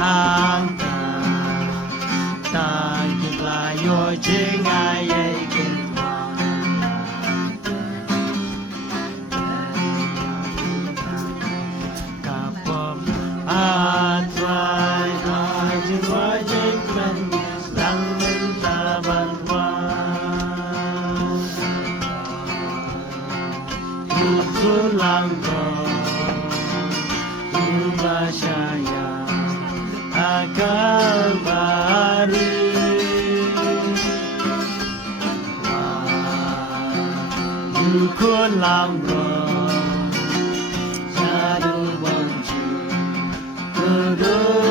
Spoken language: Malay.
anta tagila yo jinga ye kitwa kapom atwai ajwa jingman lang taban wa kulang ko Ubashaya Akabari Yukulamro Jadu Banju Kudu